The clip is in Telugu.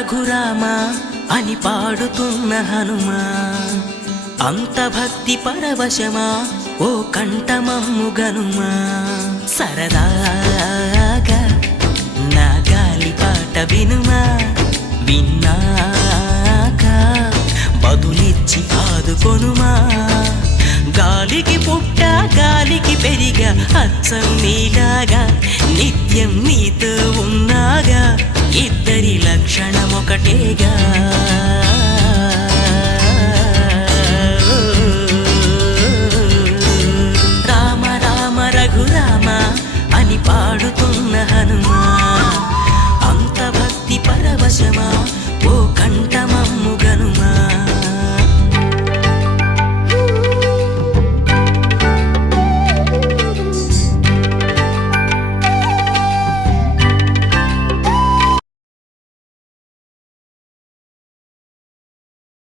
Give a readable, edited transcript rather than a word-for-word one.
రఘురామా అని పాడుతున్న హనుమా, అంత భక్తి పరవశమా ఓ కంఠమమ్ము గనుమా. సరదా